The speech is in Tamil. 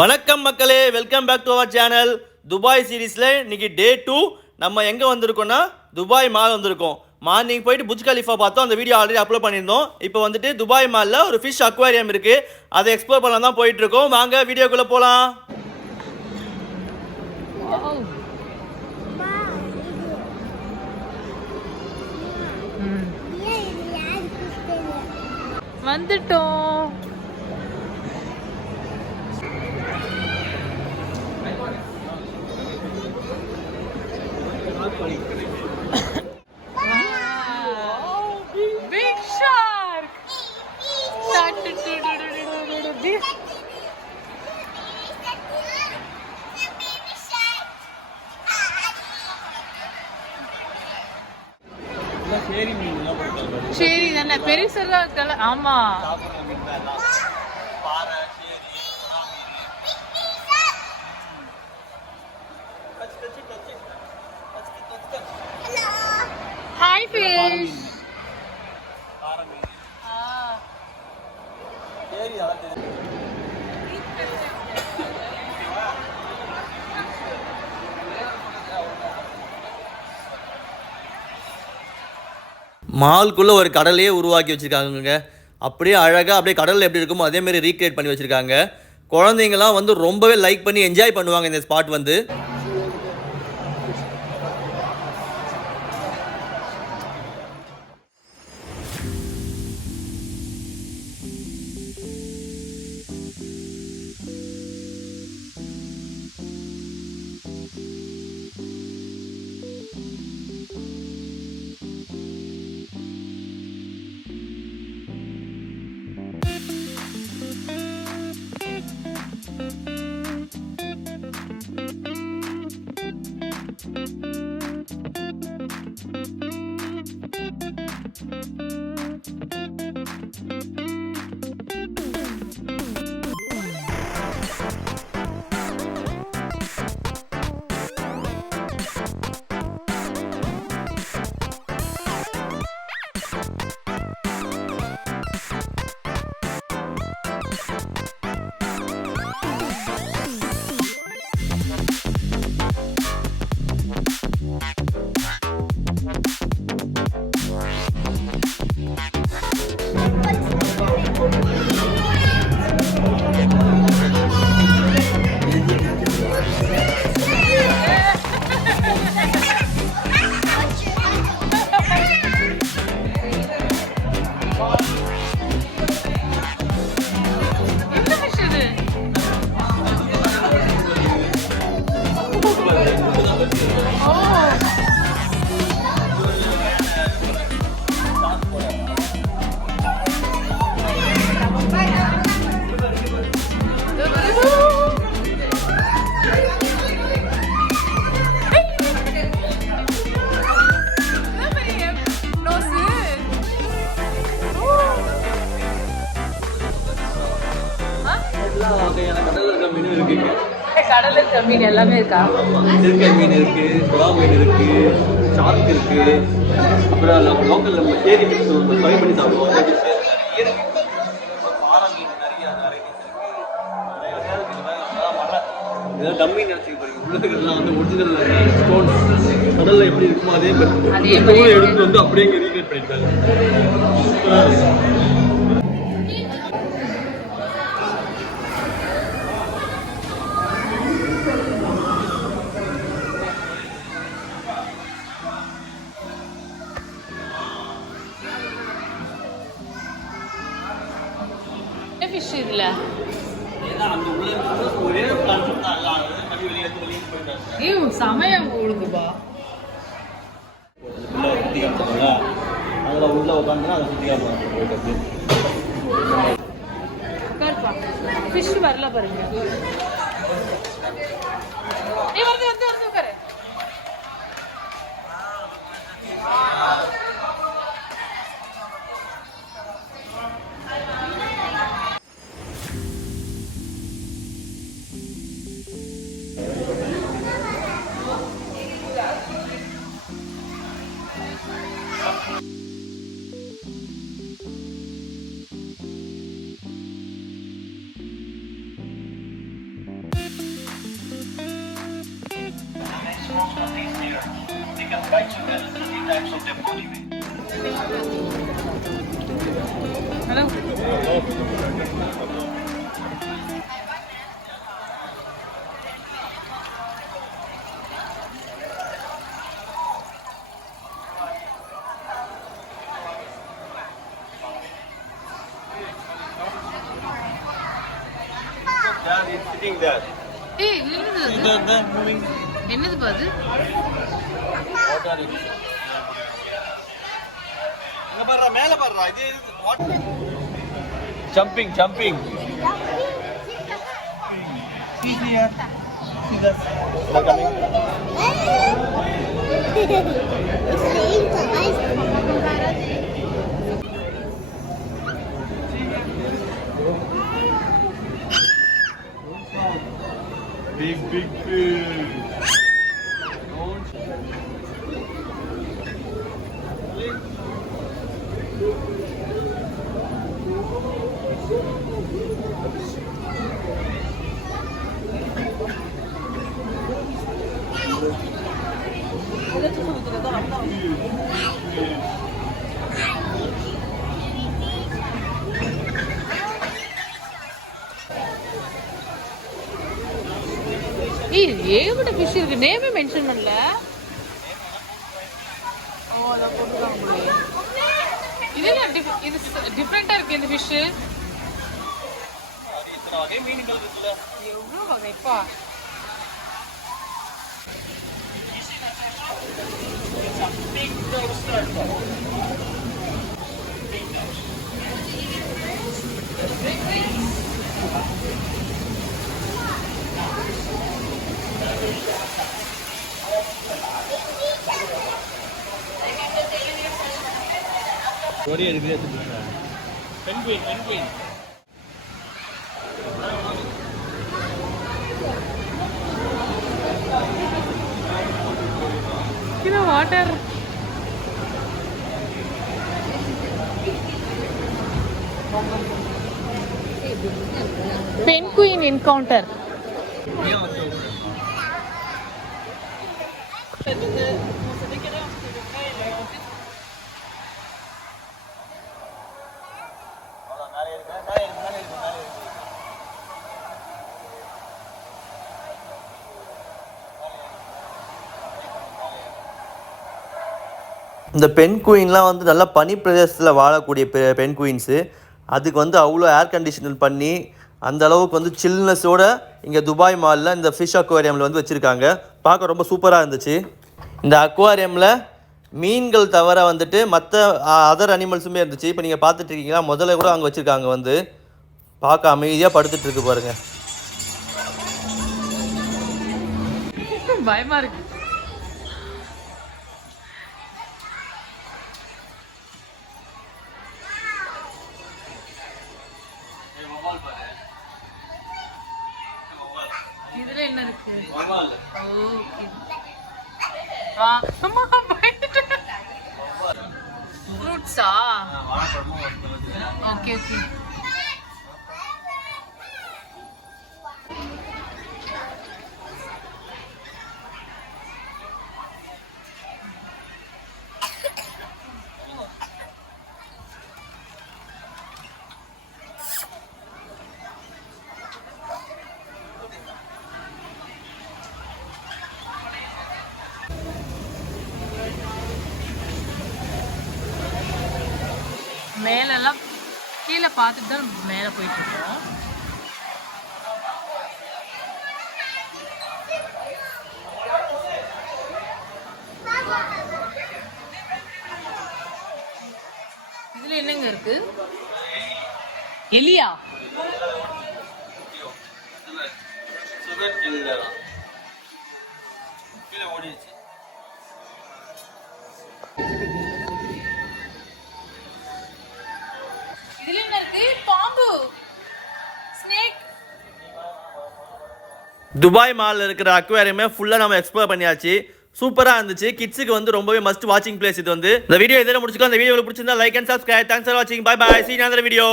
வணக்கம் மக்களே, welcome back to our channel. Dubai சீரீஸில் இன்றைக்கி டே 2. நம்ம எங்கே வந்திருக்கோன்னா துபாய் மால் வந்திருக்கோம். மார்னிங் போயிட்டு புஜ் கலிஃபா பார்த்தோம். அந்த வீடியோ ஆல்ரெடி அப்லோட் பண்ணியிருந்தோம். இப்போ வந்துட்டு துபாய் மாலில் ஒரு ஃபிஷ் அக்வாரியம் இருக்குது. அதை எக்ஸ்ப்ளோர் பண்ணலாம் தான் போயிட்டுருக்கோம். வாங்க வீடியோக்குள்ளே போகலாம். வந்துட்டோம். Big shark. சரி தானே பெருசா இருக்கல. ஆமா ஹாய் ஃபிஷ். மால்குள்ளே ஒரு கடலையே உருவாக்கி வச்சுருக்காங்க. அப்படியே அழகாக அப்படியே கடலில் எப்படி இருக்குமோ அதேமாரி ரீக்ரியேட் பண்ணி வச்சுருக்காங்க. குழந்தைங்களாம் வந்து ரொம்பவே லைக் பண்ணி என்ஜாய் பண்ணுவாங்க இந்த ஸ்பாட் வந்து. கடல்ல இருக்க மீன் எல்லாமே இருக்கா? திருக்கல் மீன் இருக்கு, சுறா மீன் இருக்கு, ஷார்க் இருக்கு, அப்புறம் நம்ம லோக்கல் நம்ம சேரி மீன் சொல்லுவோம், ஃப்ரை பண்ணி சாப்பிடுவோம். பாறை மீன் நிறைய டம்மி நினைச்சு பாருங்க. உள்ளதுக்கெல்லாம் வந்து ஒரிஜினல் ஸ்டோன்ஸ் கடல்ல எப்படி இருக்குமோ அதே மாதிரி எடுத்து வந்து அப்படியே ரீக்ரியேட் பண்ணிருக்காங்க. ஃபிஷ் இதுல சமய ஓடுதுப்பா. அதில் உள்ள உட்காந்துன்னா அதை சுற்றி காப்பாங்க. ஃபிஷ் வரல பாருங்க. Hello Dad is sitting there. ஏய் என்னது moving. என்னது பாது What are you? இங்க பாருடா மேல பாருடா இது Jumping. See here. See that. They're coming. Big fish. ஏய் ஏகப்பட்ட ஃபிஷ் இருக்கு நேமே மென்ஷன் பண்ணல ஓ அத போட்டுறாங்க போல இது என்ன இது டிஃபரண்டா இருக்கு இந்த ஃபிஷ் இத்தனை வகை மீன்கள் இருக்குல்ல எவ்வளவு வகைப்பா What are you doing? Penguin இது வாட்டர் பென்குயின் என்கவுண்டர் இந்த பெண் குயின்லாம் வந்து நல்லா பனி பிரதேசத்தில் வாழக்கூடிய பெண் குயின்ஸு அதுக்கு வந்து அவ்வளோ ஏர் கண்டிஷனர் பண்ணி அந்த அளவுக்கு வந்து சில்னஸோடு இங்கே துபாய் மாலில் இந்த ஃபிஷ் அக்வாரியமில் வந்து வச்சுருக்காங்க. பார்க்க ரொம்ப சூப்பராக இருந்துச்சு. இந்த அக்வாரியமில் மீன்கள் தவிர வந்துட்டு மற்ற அதர் அனிமல்ஸுமே இருந்துச்சு. இப்போ நீங்கள் பார்த்துட்ருக்கீங்களா, முதல்ல கூட அங்கே வச்சுருக்காங்க. வந்து பார்க்க அமைதியாக படுத்துட்ருக்கு பாருங்கள். பயமா இருக்கு. இதுல என்ன இருக்கு? ஓகே. வா அம்மா பயந்துட்டேன். ஃப்ரூட்ஸா? Okay okay. மேலெல்லாம் கீழே பார்த்துட்டு தான் மேலே போயிட்டு இருக்கோம். இதுல என்னங்க இருக்கு? எலியா? இதுல என்ன இருக்கு? பாம்பு, ஸ்னேக். துபாய் மாலில் இருக்கிற அக்வேரியமே ஃபுல்லாக நம்ம எக்ஸ்ப்ளோர் பண்ணியாச்சு. சூப்பராக இருந்துச்சு. கிட்ஸுக்கு வந்து ரொம்பவே மஸ்ட் வாட்சிங் பிளேஸ் இது வந்து. இந்த வீடியோ இதெல்லாம் முடிச்சுக்கோ. இந்த வீடியோ பிடிச்சிருந்தா like and subscribe. Thanks for வாட்சிங். Bye bye. See another video.